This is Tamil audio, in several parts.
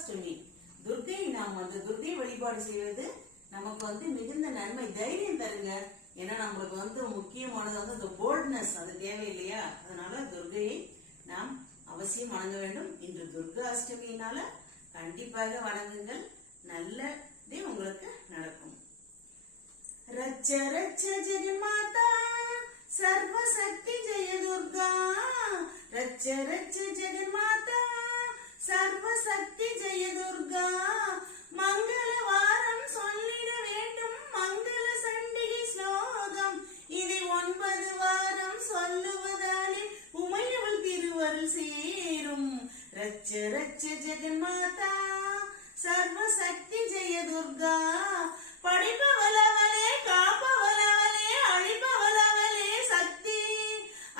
துர்காஷ்டமி. துர்கை நாம் துர்கை வழிபாடு செய்வது நமக்கு மிகுந்த நன்மை, தைரியம் தருங்க. ஏன்னா நம்மளுக்கு முக்கியமானது இந்த போல்ட்னஸ், அது தேவை இல்லையா? அதனால துர்கையை நாம் அவசியம் வணங்க வேண்டும். இன்று துர்காஷ்டமியினால கண்டிப்பாக வணங்குங்கள், நல்லதே உங்களுக்கு நடக்கும். ரச்ச ரச்ச ஜெகன்மாதா சர்வசக்தி ஜெய துர்கா, ரச்ச ரச்ச ஜெகன்மாதா சர்வசக்தி ஜெய துர்கா. மங்கள வாரம் சொல்லிட வேண்டும் மங்கள சண்டிகை ஸ்லோகம், இதை 9 வாரம் சொல்லுவதாலே உமையவள் திருவருள் சேரும். ரச்ச ரச்ச ஜெகன்மாதா சர்வசக்தி ஜெய துர்கா. படைப்பவளவளே காப்பவளவளே அழிப்பவளவளே சக்தி,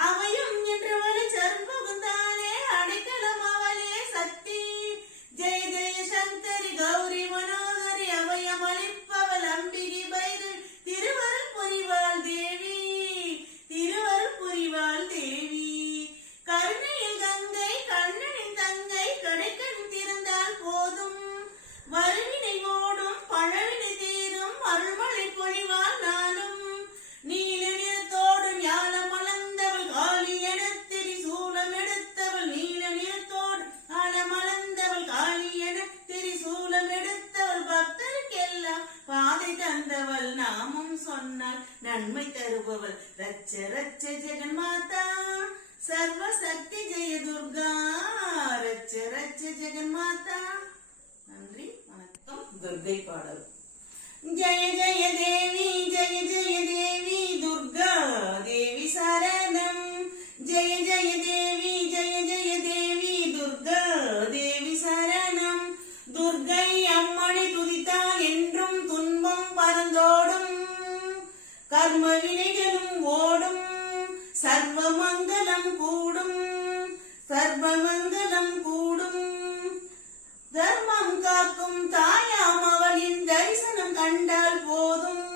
அவையும் என்றவளே சர்வகுந்தாளே அடைக்கலம் அவளே சக்தி. ஜெய ஜெய சங்கரி கௌரி மனோகரி அவையம் அளிப்பவள் அம்பிகை பைரவி, திருவருள் புரிவாள் தேவி, திருவருள் புரிவாள் தேவி. கருணையில் கங்கை கண்ணனின் தங்கை, கடைக்கண் திறந்தால் போதும் வருவினை ஓடும் பழவினை தீரும், அருள்மழை பொழிவாள் நானும். நீல நிறத்தோடு ஞானம் மலர்ந்தவள் காளி என திரிசூலம் எடுத்தவள், நீல நிறத்தோடு ஞானம் மலர்ந்தவள் காளி என திரிசூலம் எடுத்தவள், பக்தருக்கெல்லாம் பாதை தந்தவள், நாமும் சொன்னால் நன்மை தருபவள். ரச்ச ரச்ச ஜெகன்மாதா சர்வசக்தி ஜெய துர்கா, ரச்ச ரச்ச ஜெகன்மாதா. நன்றி, வணக்கம். துர்கை பாடல். ஜெய ஜெய தேவி ஜெய ஜெய தேவி துர்கா தேவி சரணம், ஜெய ஜெய தேவி ஜெய ஜெய தேவி துர்கா தேவி சரணம். துர்கை அம்மனை துதித்தால் என்றும் துன்பம் பறந்தோடும், கர்ம வினைகளும் ஓடும், சர்வமங்கலம் கூடும், சர்வமங்கலம் கூடும். தர்மம் காக்கும் தாயாம் அவளின் தரிசனம் கண்டால் போதும்,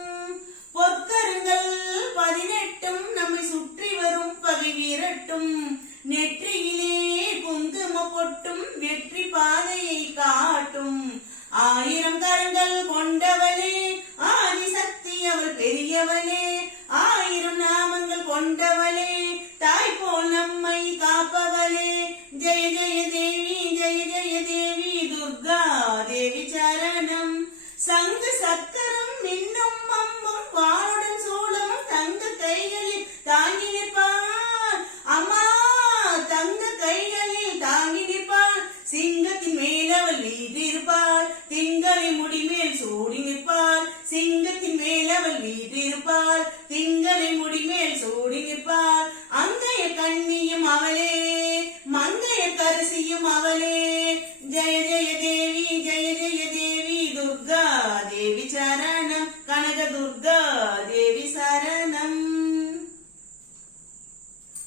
பொற்கருங்கள் 18 நம்மை சுற்றி வரும் பகை விரட்டும், நெற்றியிலே குங்கும பொட்டும் வெற்றி பாதையை காட்டும். 1000 கரங்கள் கொண்டவளே ஆதிசக்தி அவள் பெரியவளே, 1000 நாமங்கள் கொண்டவளே தாய் போல் நம்மை காப்பவளே. ஜெய ஜெய தேவி ஜெய ஜெய தேவி துர்கா தேவி சரணம். சங்கு சக்கரம் மின்னும் அம்பும் வாளுடன் சூளமும் தங்க கைகளில் தாங்கி நிற்பாள், அம்மா தங்க கைகளில் தாங்கி நிற்பாள். சிங்கத்தின் மேலவள் வீற்றிருப்பாள், திங்களை முடிமேல் சூடி நிற்பாள். சிங்கத்தின் மேலவள் வீற்றிருப்பாள், திங்களை முடிமேல் சூடி நிற்பாள். அங்கைய கண்ணியும் அவளே மங்கைய கரசியும் அவளே. ஜெய ஜெய தேவி ஜெய ஜெய தேவி துர்கா தேவி சரணம்.